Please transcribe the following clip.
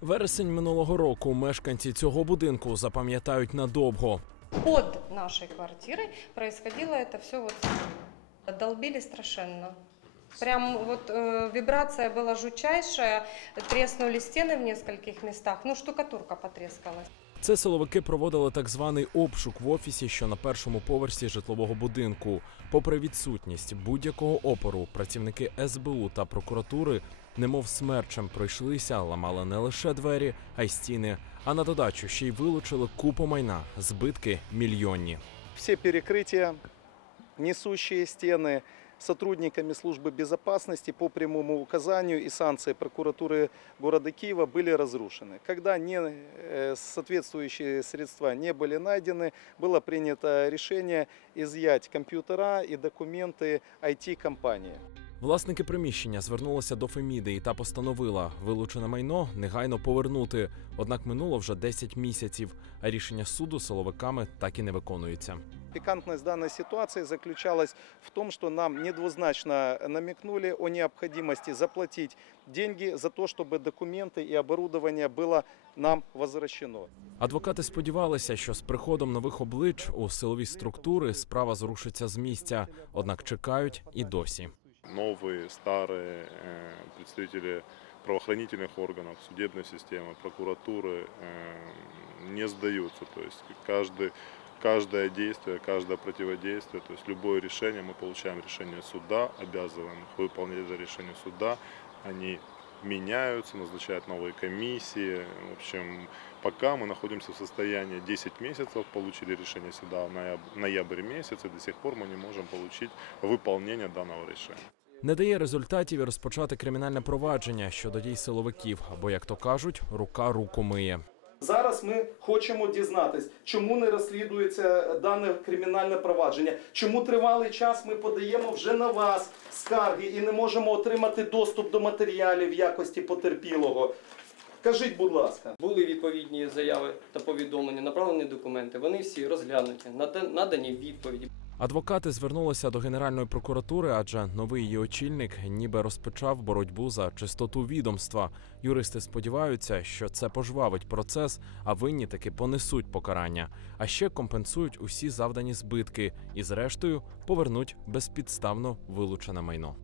Вересень минулого року мешканці цього будинку запам'ятають надовго. Под нашей квартирой происходило это все вот долбили страшенно. Прям вот э, вибрация была жутчайшая, треснули стены в нескольких местах, ну штукатурка потрескалась. Це силовики проводили так званий обшук в офісі, що на першому поверсі житлового будинку. Попри відсутність будь-якого опору, працівники СБУ та прокуратури, немов смерчем пройшлися, ламали не лише двері, а й стіни. А на додачу ще й вилучили купу майна, збитки мільйонні. Все перекрытия, несущие стены сотрудниками службы безопасности по прямому указанию и санкции прокуратуры города Киева были разрушены. Когда не, э, соответствующие средства не были найдены, было принято решение изъять компьютера и документы IT-компании. Власники приміщення звернулися до Феміди та постановила вилучене майно негайно повернути. Однак минуло вже 10 місяців, а рішення суду силовиками так і не виконується. Пикантность данной ситуации заключалась в том, что нам недвузначно намекнули о необходимости заплатить деньги за то, чтобы документы и оборудование было нам возвращено. Адвокати сподівалися, що з приходом нових облич у силові структури справа зрушиться з місця, однак чекають і досі. Новые, старые э, представители правоохранительных органов, судебной системы, прокуратуры э, не сдаются. То есть каждый, каждое действие, каждое противодействие, то есть любое решение, мы получаем решение суда, обязываем их выполнять это решение суда, они меняются, назначают новые комиссии. В общем, пока мы находимся в состоянии 10 месяцев, получили решение суда в месяц, и до сих пор мы не можем получить выполнение данного решения. Не дає результатів і розпочати кримінальне провадження щодо дій силовиків, бо, як то кажуть, рука руку миє. Зараз ми хочемо дізнатись, чому не розслідується дане кримінальне провадження, чому тривалий час ми подаємо вже на вас скарги і не можемо отримати доступ до матеріалів в якості потерпілого. Кажіть, будь ласка. Були відповідні заяви та повідомлення, направлені документи. Вони всі розглянуті, нада- надані відповіді. Адвокати звернулися до Генеральної прокуратури, адже новий її очільник ніби розпочав боротьбу за чистоту відомства. Юристи сподіваються, що це пожвавить процес, а винні таки понесуть покарання, а ще компенсують усі завдані збитки і, зрештою, повернуть безпідставно вилучене майно.